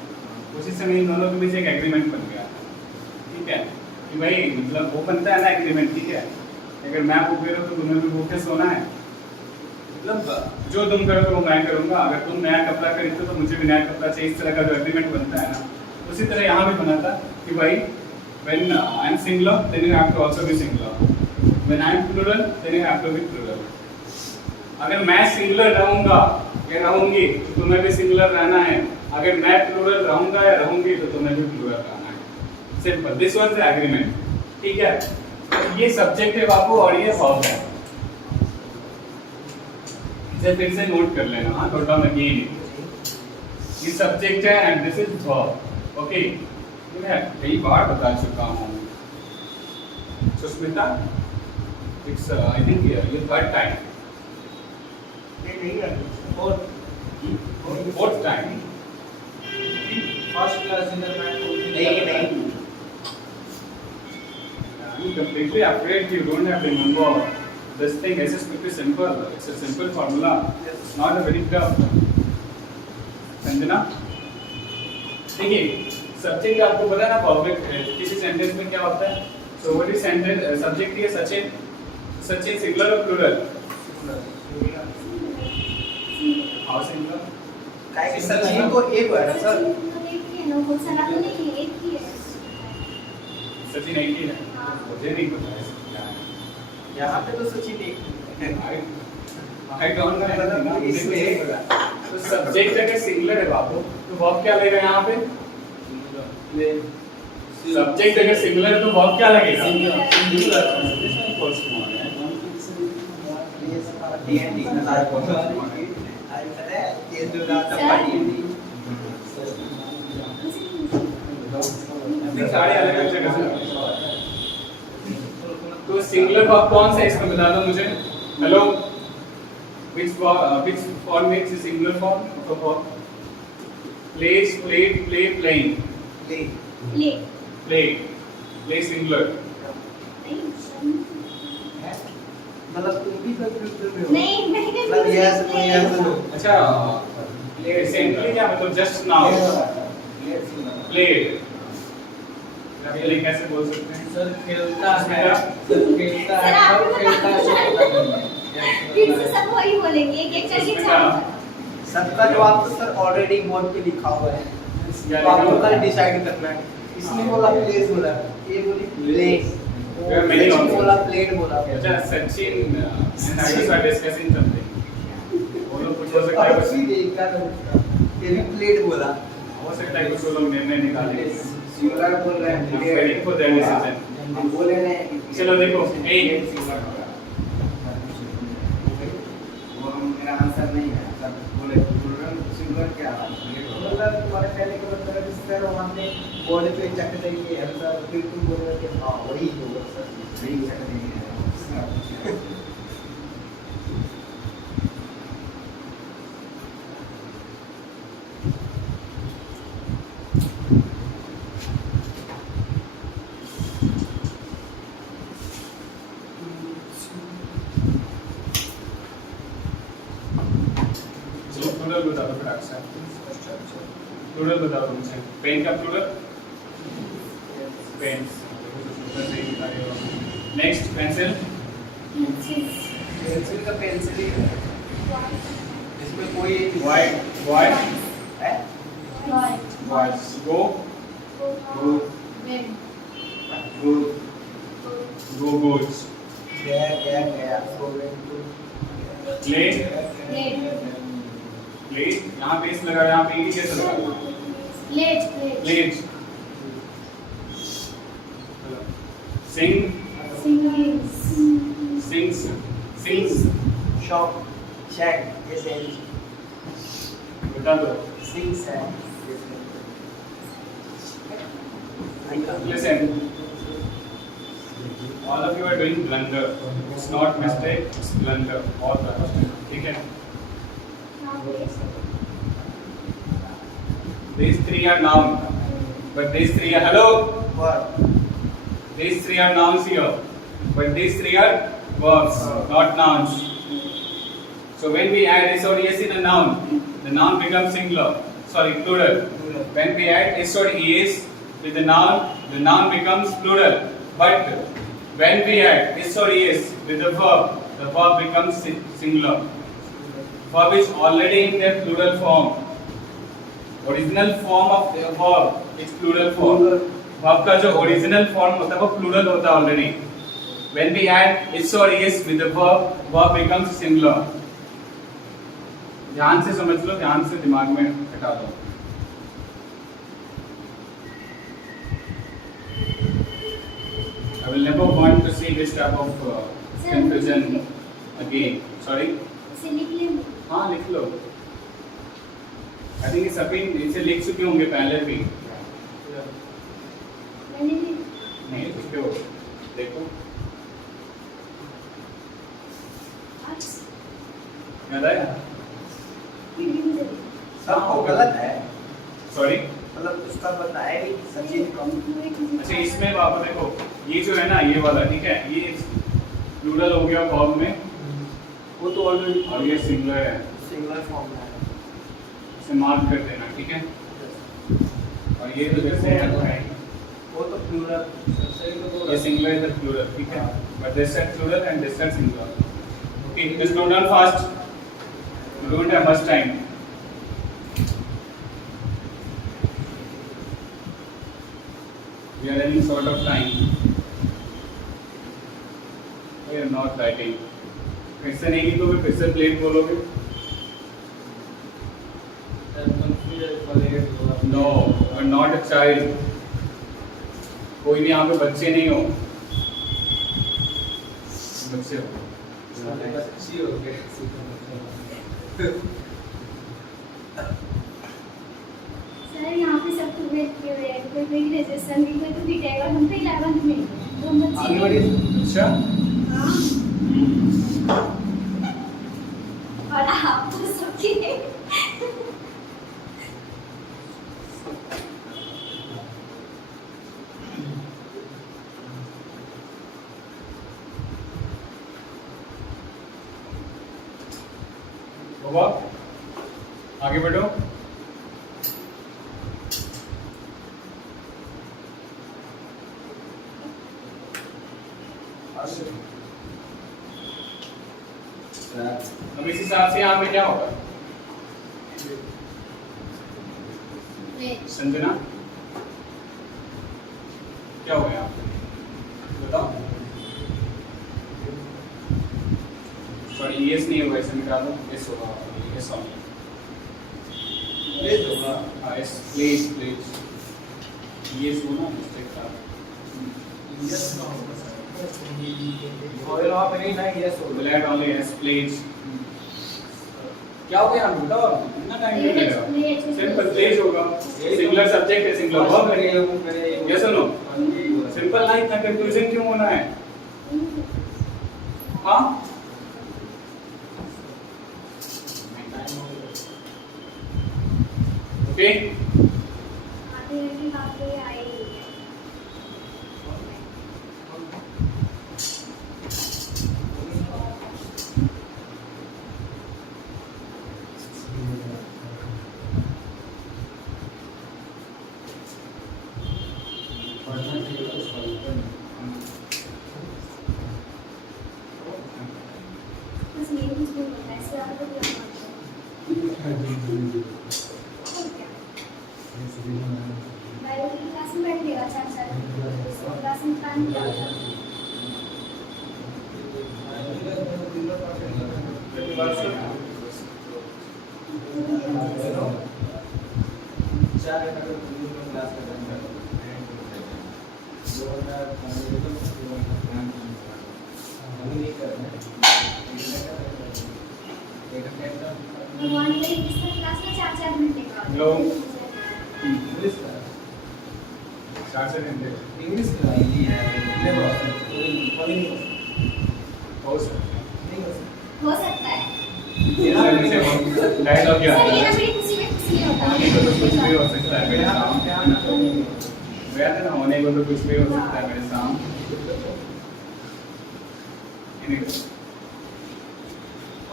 उसी समय इन दोनों के बीच एक एग्रीमेंट बन गया ठीक है कि भाई मतलब वो बनता है ना एग्रीमेंट ठीक है अगर मैं भूखे रहो तो तुम्हें भी भूखे सोना है मतलब जो तुम करोगे वो मैं करूंगा अगर तुम नया कपड़ा खरीदते तो मुझे भी नया कपड़ा चाहिए इस तरह का जो एग्रीमेंट बनता है ना उसी तरह यहाँ भी बना था कि भाई when I am singular then you have to also be singular when I am plural then you have to be plural अगर मैं सिंगुलर रहूंगा या रहूंगी तो तुम्हें भी सिंगुलर रहना है अगर मैं प्लूरल रहूंगा या रहूंगी तो तुम्हें भी प्लूरल रहना है simple this was the agreement ठीक है ये सब्जेक्ट है बाबू और ये वर्ब है इसे फिर से नोट कर लेना हाँ नोट डाउन अगेन ये सब्जेक्ट है and this is verb okay मैं कई बार बता चुका हूँ सुस्मिता इट्स आई थिंक ये third time fourth time first class in the math नहीं I'm completely afraid you don't have to remember this thing. SSPP is simple. It's a simple formula. It's not a very tough. Sanjana देखिए subject आपको पता है ना perfect है किसी sentence में क्या होता है so what is sentence subject ये सचिन सचिन सिंगुलर और प्लूरल हाउ सिंगुलर काय कि सचिन को एक बार सर सचिन एक ही है मुझे नहीं पता है क्या है यहाँ पे तो सचिन एक I don't know तो सब्जेक्ट अगर सिंगुलर है बाबू तो वर्ब क्या लगेगा यहाँ पे सब्जेक्ट अगर सिंगुलर है तो वर्ब क्या लगेगा सिंगुलर डीएनडी ना सारे को आज पता है ये जो डाटा डीएनडी सारे अलग अलग जगह से तो सिंगुलर वर्ब कौन सा है इसमें बता दो मुझे hello which form makes a singular form of a verb plays played play playing play singular मतलब तुम भी कंफ्यूज हो नहीं मैं मतलब यस नो अच्छा रिसेंटली क्या मतलब जस्ट नाउ played प्ले कैसे बोल सकते हैं सर खेलता है सर, आप भी खेलता है फिर से सब वही बोलेंगे एक एक करके चार सबका जवाब तो सर ऑलरेडी बोर्ड पे लिखा हुआ है तो आपको कल डिसाइड करना है इसने बोला प्लेस बोला ये बोली प्लेस मैंने बोला प्लेट बोला अच्छा Sachin and Ayush are discussing something वो लोग कुछ हो सकता है देखा ये भी प्लेट बोला। हो सकता है कुछ लोग निर्णय निकाले। सिंगुलर बोल रहे हैं। I'm waiting for their decision. हम बोले नहीं। चलो देखो, एक सिंगुलर होगा। वो मेरा आंसर नहीं है। सब बोले सिंगुलर क्या है? मतलब तुम्हारे पहले के मतलब सर हमने बोर्ड पे चक देंगे आंसर फिर तुम बोल रहे थे हाँ वही होगा सर। नहीं चक देंगे। चलो प्लूरल बता दो फटाक से। प्लूरल बताओ तुमसे। पेन का plural? Pens. Next pencil. Pencil का पेंसिल ही है इसमें कोई वाइट वाइट है वाइट। Go go goes. गया प्ले प्ले यहाँ पे इस लगा, यहाँ पे ई कैसे लगा? Played. Sing sings sings. Shop shake जैसे बता दो। सिंग्स है Listen, all of you are doing blunder. It's not mistake, it's blunder. All the ठीक है? These three are noun, but these three are hello. Verb These three are nouns here, but these three are verbs, not nouns. So when we add s or es in a noun, the noun becomes singular. Sorry, plural. When we add s or es with the noun becomes plural. But when we add s or es with the verb becomes singular. Verb is already in their plural form. Original form of the verb is plural form. Verb का जो original form होता है वो plural होता है already. When we add s or es with the verb becomes singular. ध्यान से समझ लो, ध्यान से दिमाग में हटा दो। I will never want to see this type of confusion again. Sorry? हाँ लिख लो। I think सभी इसे लिख चुके होंगे पहले भी। नहीं लिखे हो? देखो। याद आया? सबको गलत है Sorry? मतलब उसका बताया कि सचिन कम अच्छा इसमें आप देखो, ये जो है ना ये वाला ठीक है, ये प्लूरल हो गया वर्ब में वो तो ऑलरेडी और ये सिंगुलर है, सिंगुलर फॉर्म है इसे मार्क कर देना ठीक है। और ये तो जैसे है वो तो प्लूरल ये सिंगुलर इज द प्लूरल ठीक है, but this set plural and this set singular. Okay just note down fast, you don't have much time. We are running short of time. We are not writing. फिर से नहीं लिखोगे, फिर से plate बोलोगे। No, you are not a child. कोई भी यहाँ पे बच्चे नहीं हो। बच्चे हो। सर यहाँ पे सब ट्वेल्थ के हुए हैं, कोई कोई ग्रेजुएशन भी कोई तो बीटेक और हम पे 11th में तो हम बच्चे आगे बढ़िए। अच्छा। हाँ और आप तो सबके होगा? आगे बढ़ो। अब इस हिसाब से यहाँ पे क्या होगा? संजना क्या हो गया बताओ। सॉरी एस नहीं होगा, इसे मिटा दो, एस होगा, एस ऑन। प्लेस होगा। हाँ यस प्लेस प्लेस ये सुना मिस्टेक था यस ना होगा सर। और वहाँ पे नहीं ना यस होगा। ब्लैक ओनली यस प्लेस क्या हो गया हम बताओ इतना टाइम नहीं लगेगा सिंपल प्लेस होगा सिंगुलर सब्जेक्ट है सिंगुलर वर्ब है यस और नो सिंपल ना इतना कंफ्यूजन क्यों होना है हाँ ओके आधे घंटे बाद ये आए ही है। बस यही कुछ भी होता है इससे ज़्यादा कुछ नहीं होता है। और क्या बायोलॉजी की क्लास में बैठेगा 4 क्लास में काम क्या होता है भगवान ने इसका क्लास में 4 घंटे का होता है। लोग इंग्लिश का स्टार्ट से घंटे इंग्लिश का ये है बहुत सर हो सकता है डायलॉग क्या सर ये है ना मेरी खुशी में खुशी होता होने को तो कुछ भी है हो सकता है मेरे सामने वैसे ना होने को तो कुछ भी हो सकता है मेरे सामने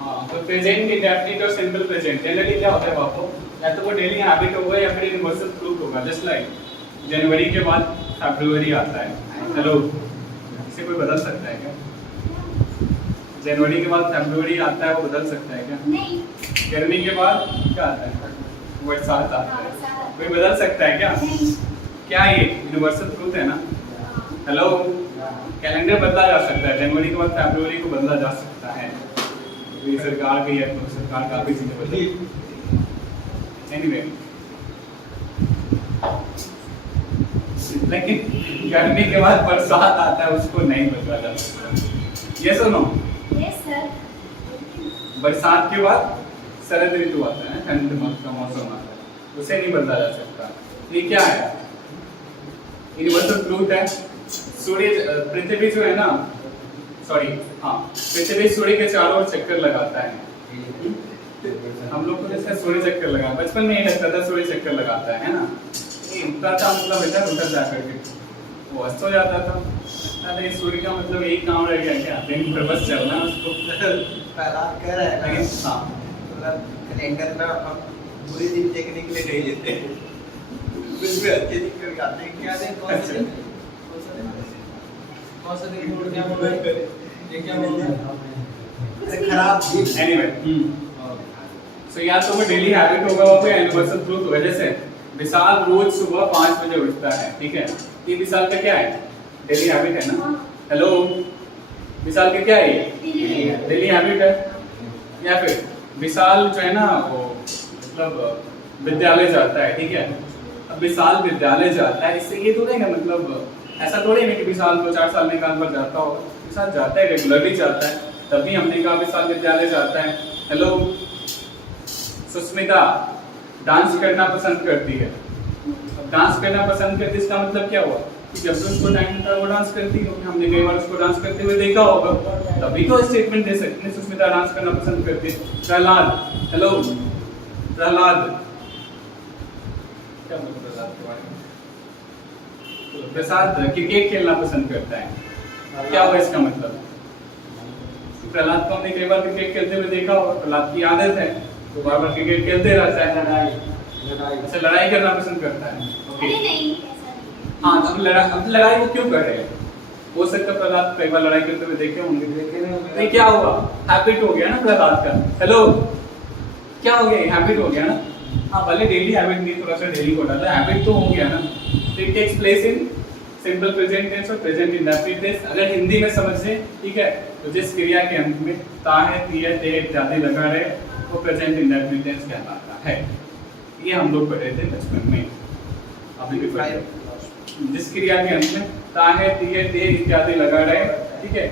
हाँ तो प्रेजेंट इंडेफिनिट और सिंपल प्रेजेंट जनरली क्या होता है बापू या तो वो डेली हैबिट होगा या फिर यूनिवर्सल ट्रूथ होगा जस्ट लाइक जनवरी के बाद फरवरी आता है हेलो इसे कोई बदल सकता है क्या जनवरी के बाद फरवरी आता है वो बदल सकता है क्या नहीं गर्मी के बाद क्या आता है बरसात आता है कोई बदल सकता है क्या नहीं क्या ये यूनिवर्सल ट्रूथ है ना हेलो कैलेंडर बदला जा सकता है जनवरी के बाद फरवरी को बदला जा सकता है ये सरकार की है तो सरकार काफी चीजें बदली एनीवे लेकिन गर्मी के बाद बरसात आता है उसको नहीं बदला जा सकता यस और नो यस सर बरसात के बाद शरद ऋतु आता है ठंड का मौसम आता है उसे नहीं बदला जा सकता ये क्या है यूनिवर्सल ट्रूथ है सूर्य पृथ्वी जो है ना सॉरी हाँ पृथ्वी सूर्य के चारों ओर चक्कर लगाता है हम लोग को जैसे सूर्य चक्कर लगा बचपन में ही लगता था सूर्य चक्कर लगाता है ना ये उठता था मतलब इधर उधर जा करके वो अस्त हो जाता था अरे सूर्य का मतलब यही काम रह गया क्या दिन भर बस चलना है उसको पहला कह रहा है ना लेकिन हाँ मतलब कैलेंडर में हम पूरे दिन देखने के लिए नहीं लेते कुछ भी अच्छे दिन करके आते हैं क्या दिन कौन सा दिन कौन सा दिन बोल क्या बोल रहा है ये क्या बोल रहा है अरे खराब दिन एनीवे सो या तो वो डेली हैबिट होगा वो कोई यूनिवर्सल ट्रूथ होगा जैसे विशाल रोज सुबह 5 बजे उठता है ठीक है ये विशाल का क्या है डेली हैबिट है ना हेलो विशाल का क्या है ये डेली हैबिट है या फिर विशाल जो है ना वो मतलब विद्यालय जाता है ठीक है अब विशाल विद्यालय जाता है इससे ये थोड़े ना मतलब ऐसा थोड़े नहीं कि विशाल 2-4 साल में एक आध बार जाता होगा विशाल जाता है रेगुलरली जाता है तभी हमने कहा विशाल विद्यालय जाता है हेलो सुस्मिता डांस करना पसंद करती है अब डांस करना पसंद करती है इसका मतलब क्या हुआ कि जब भी उसको टाइम था वो डांस करती होगी हमने कई बार उसको डांस करते हुए देखा होगा तभी तो स्टेटमेंट दे सकते हैं सुस्मिता डांस करना पसंद करती है प्रहलाद हेलो प्रहलाद क्या मतलब प्रहलाद के बारे में तो प्रसाद क्रिकेट खेलना पसंद करता है क्या हुआ इसका मतलब प्रहलाद को हमने कई बार क्रिकेट खेलते हुए देखा होगा प्रहलाद की आदत है तो बार बार क्रिकेट खेलते रहता है अच्छा लड़ाई करना पसंद करता है ओके अरे नहीं ऐसा नहीं हाँ तो हम लड़ाई को क्यों कर रहे हैं हो सकता है प्रहलाद कई बार लड़ाई करते हुए देखे होंगे नहीं क्या हुआ हैबिट हो गया ना प्रहलाद का हेलो क्या हो गया हैबिट हो गया ना हाँ भले डेली हैबिट नहीं थोड़ा सा डेली होता था हैबिट तो हो गया ना it takes place in simple present tense और प्रेजेंट इंडेफिनिट टेंस अगर हिंदी में समझे ठीक है तो जिस क्रिया के अंत में ता है ती है ते इत्यादि लगा रहे वो प्रेजेंट इंडेफिनिट टेंस कहलाता है ये हम लोग पढ़े थे बचपन में, अभी भी पढ़े। जिस क्रिया के अंत में ता है, ती है, ते इत्यादि लगा रहे, ठीक है।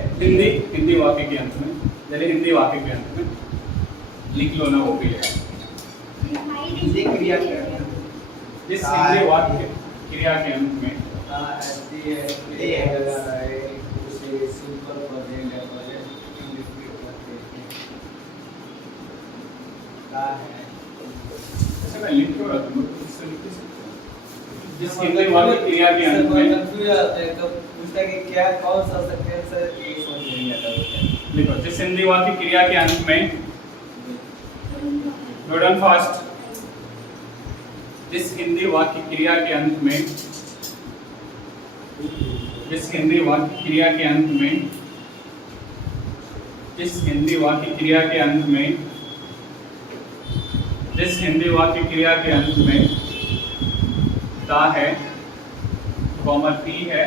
हिंदी वाक्य के अंत में, यानी हिंदी वाक्य के अंत में लिख लो ना, वो भी है। हिंदी क्रिया के अंत में। जिस हिंदी वाक्य क्रिया के अंत में ऐसा मैं लिख क्यों रहा हूँ, इससे लिख सकते हो। जिस हिंदी वाक्य क्रिया के अंत में क्या कौन सा सेंटेंस है ये समझ नहीं आता। लिखो, जिस हिंदी वाक्य क्रिया के अंत में, नो डन फास्ट, जिस हिंदी वाक्य क्रिया के अंत में, जिस हिंदी वाक्य क्रिया के अंत में, जिस हिंदी वाक्य क्रिया के अंत में, जिस हिंदी वाक्य क्रिया के अंत में ता है, कॉमा ती है,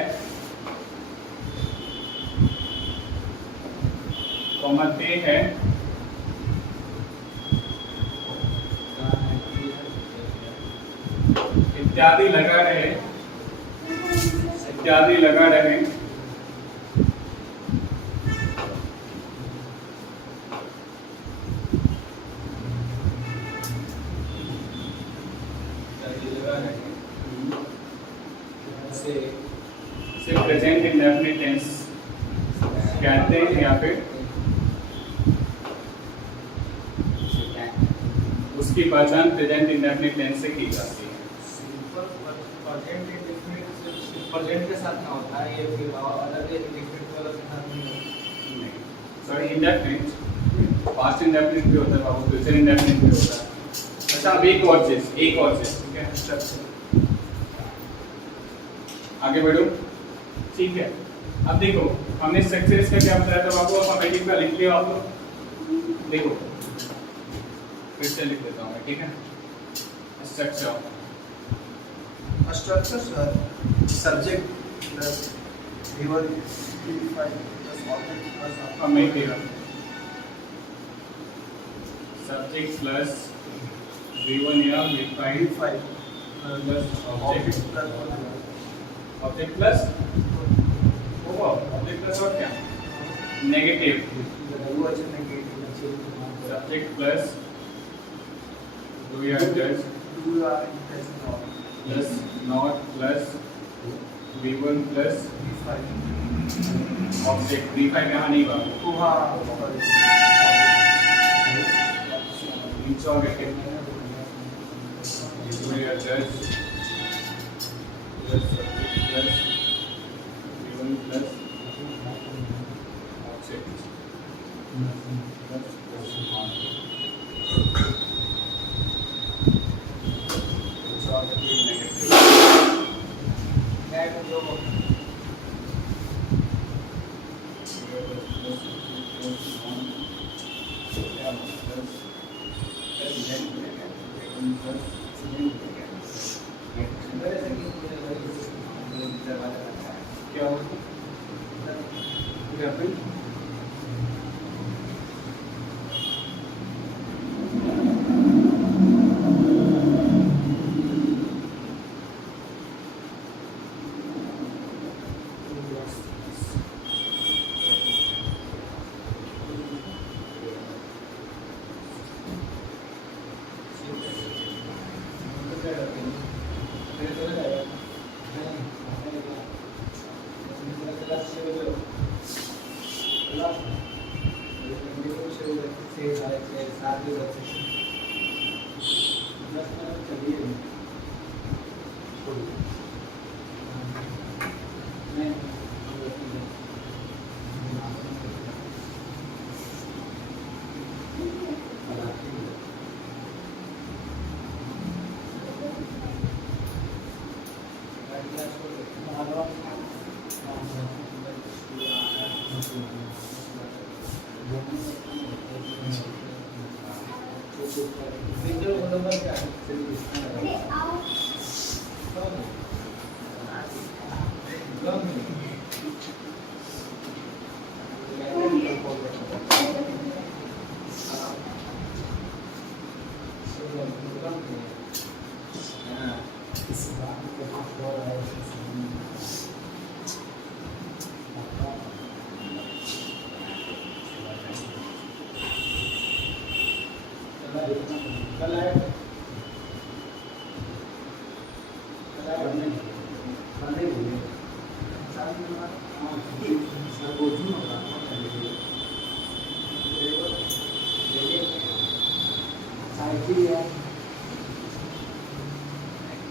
कॉमा ते है, इत्यादि लगा रहे, इत्यादि लगा रहे, से प्रेजेंट इंडेफिनिट टेंस कहते हैं, या फिर उसकी पहचान प्रेजेंट इंडेफिनिट टेंस से की जाती है। प्रेजेंट के साथ ना होता है, ये फिर अलग इंडेफिनिट वाला के साथ नहीं। सॉरी, इंडेफिनिट पास्ट इंडेफिनिट भी होता है बाबू, फ्यूचर इंडेफिनिट भी होता है। अच्छा, अब एक और चीज, ठीक है, स्ट्रक्चर आगे बढ़ो, ठीक है। अब देखो, हमने स्ट्रक्चर इसका क्या बताया था बाबू, अल्फाबेटिक का लिख लिया आप लोग। देखो फिर से लिख देता हूँ मैं, ठीक है। Structure subject plus given plus object plus अब मैं दिया सब्जेक्ट प्लस V1 या V5 plus object plus object plus और क्या, नेगेटिव सब्जेक्ट प्लस डू या does plus not plus V1 plus object V5 यहाँ नहीं बाबू, इंटरोगेटिव डू या does plus subject plus V1 plus object क्या होगा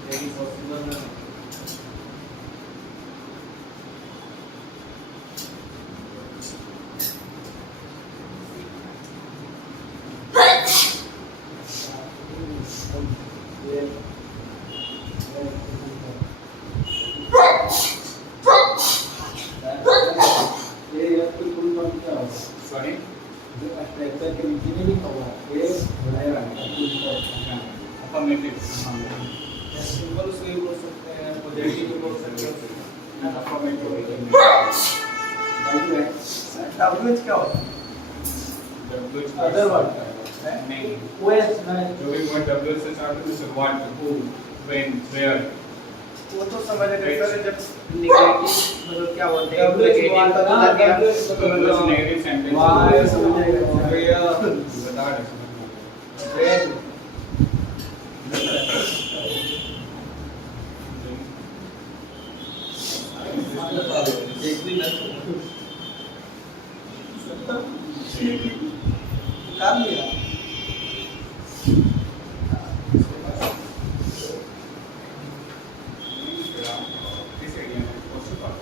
Very possible. Sorry. Affirmative. Simple से भी बोल सकते हैं, पॉजिटिव भी बोल सकते हैं। WH क्या होता है? Other word. नहीं, OS जो भी word W से start होता है उसे what, who, when, where. वो तो समझ गए सर जब नेगेटिव मतलब क्या बोलते हैं WH नेगेटिव word पता ना, लग गया WH तो मतलब negative sentence. Why समझ जाएगा। बता रहे When एक भी ना काम लिया This area also talk.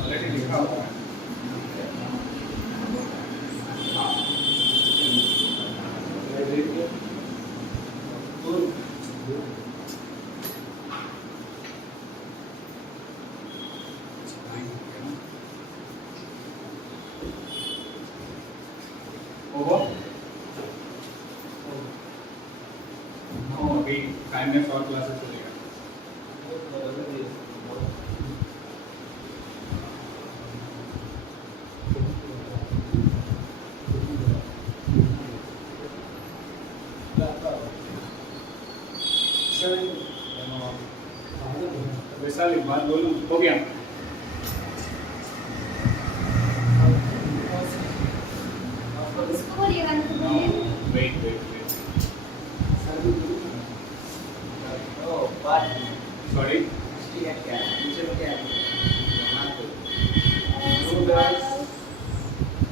Already लिखा हुआ है ओहो अभी टाइम में शॉर्ट क्लासेस चलेगा वैशाली बात बोलूं हो गया इसको बोलिएगा ना तो बोलिए wait sorry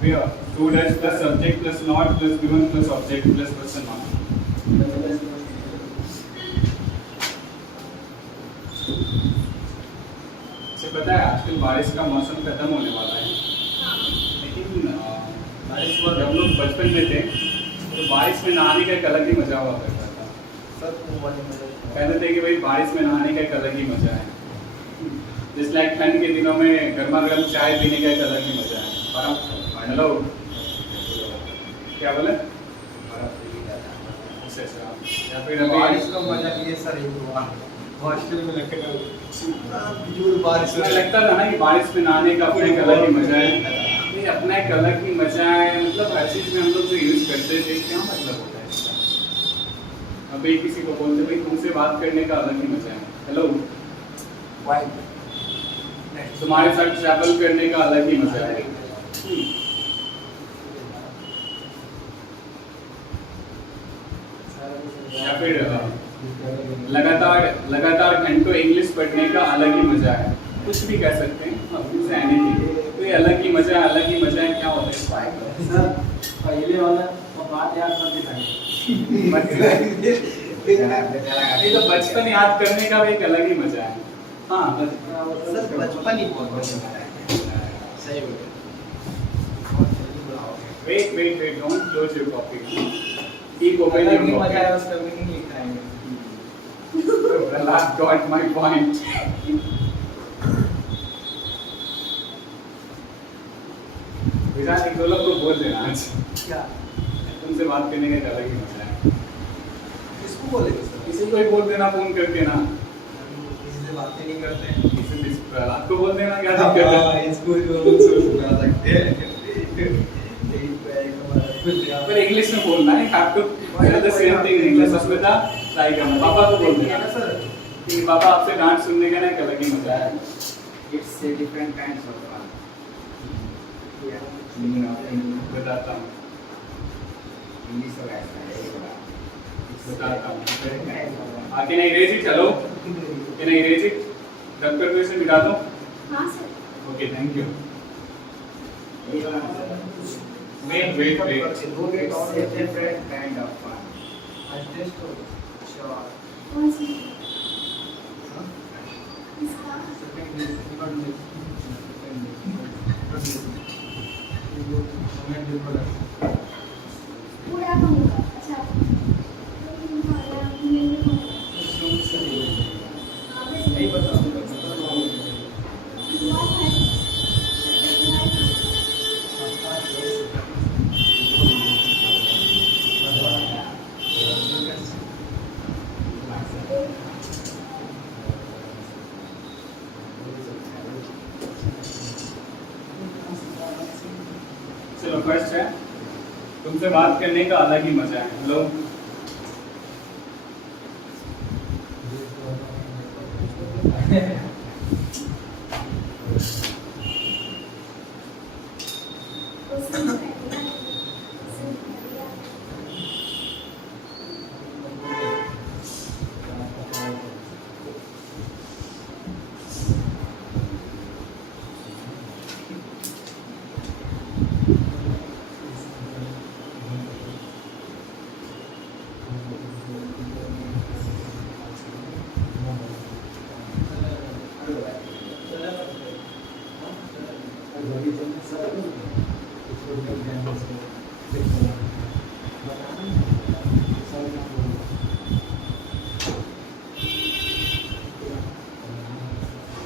where to dash plus subject plus not plus given plus object plus question mark से पता है आजकल बारिश का मौसम खत्म होने वाला है लेकिन बारिश हुआ जब लोग बचपन में थे तो बारिश में नहाने का एक अलग ही मजा हुआ करता था कहते थे कि भाई बारिश में नहाने का एक अलग ही मजा है जिस लाइक ठंड के दिनों में गर्मा गर्म चाय पीने का एक अलग ही मजा है बर्फ हेलो क्या बोले अच्छा अच्छा या फिर बारिश अभी का मजा लिए सर एक हुआ हॉस्टल में लग के बिजूल बारिश इसमें लगता था ना कि बारिश में नहाने का अपना एक अलग ही मजा है ये अपना एक अलग ही मजा है मतलब हर चीज में हम लोग जो यूज करते थे क्या मतलब होता है इसका अभी किसी को बोलते भाई तुमसे बात करने का अलग ही मजा है हेलो तुम्हारे साथ ट्रैवल करने का अलग ही मजा है या फिर लगातार घंटों इंग्लिश पढ़ने का अलग ही मजा है कुछ भी कह सकते हैं कोई अलग ही मजा है क्या होता है सर पहले वाला बात याद मत दिखाइए मत ये तो बचपन याद करने का भी एक अलग ही मजा है हाँ सर बचपन ही बहुत सही बोले wait don't close your copy keep open अलग ही your मजा है copy उसका मीनिंग लिखाएंगे well I've got my point Vishal एक दो लोग को बोल देना आज क्या तुमसे बात करने का एक अलग ही मजा है किसको बोलेंगे सर किसी को ही बोल देना फोन करके ना किसी से बातें नहीं करते किसी प्रहलाद को बोल देना क्या दिक्कत है इसको सुना सकते हैं पर इंग्लिश में बोलना है have to the same thing in English Asmita try करना, पापा को बोल देना ना सर कि पापा आपसे डांट सुनने का ना एक अलग ही मजा है। It's a different kinds of fun. बताता हूँ English होगा ऐसा बताता हूँ different kinds of fun. आके नहीं रेजी चलो कि नहीं रेजी डॉक्टर को इसे मिटा दो। हाँ सर। Okay thank you. ये वाला sir. Wait wait wait It's a different kind of fun. आज टेस्ट हो Sure. कौन सी? इसका? पूरा खाऊंगा। अच्छा। नहीं बताओ चलो फर्स्ट है, तुमसे बात करने का अलग ही मजा है। Hello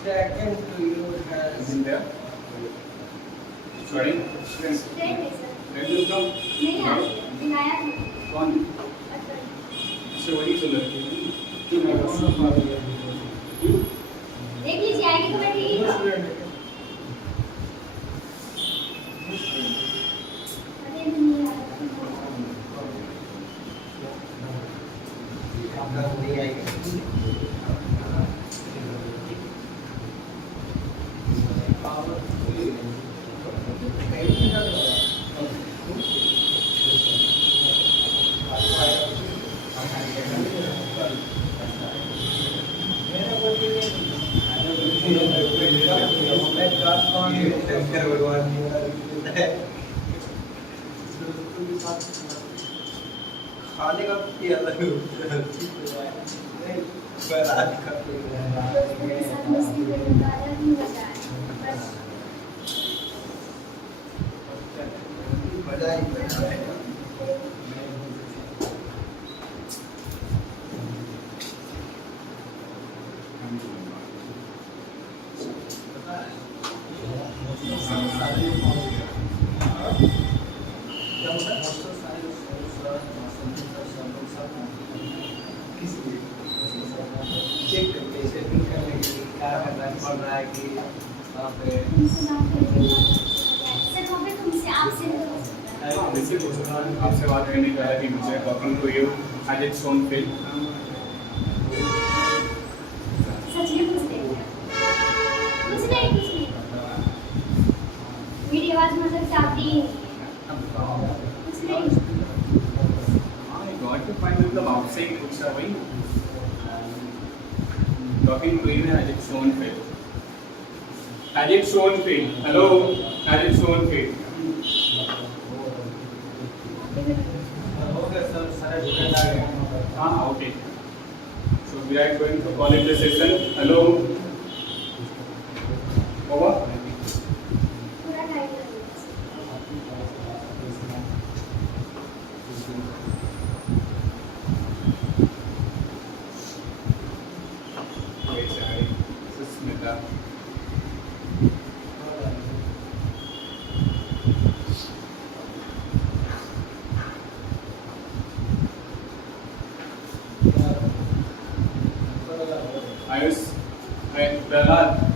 Second to you has Is it there? Sorry? Red तो नहीं आ दिखाया नहीं। कौन अच्छा। से वही तो लड़की देख लीजिए आएगी तो मैं ठीक है। अरे नहीं आ नहीं आएगी खाने का भी अलग बारात का मेरे साथ मस्ती करने का अलग ही मजा है। बस मजा ही मजा है चेक करते हैं सेटिंग करने के लिए क्या करना पड़ रहा है कि वहाँ पे तुमसे बात करने का सर वहाँ पे तुमसे आपसे नहीं हो सकता है। वैसे आपसे बात करने का अलग ही मजा है। Talking to you as its own feel. सच में पूछते हैं कुछ नहीं कुछ नहीं। मेरी आवाज मतलब चाहती ही नहीं है। कुछ नहीं। I got to find मतलब आपसे ही पूछा भाई। Talking to you as its own feel. As its own feel. Hello, as its own feel. Okay sir सारे स्टूडेंट आ गए हाँ okay. So we are going to call it the session. Hello. Over. पूरा time लगेगा। Wait, sorry. This is Smita. Ayush, Prahlad.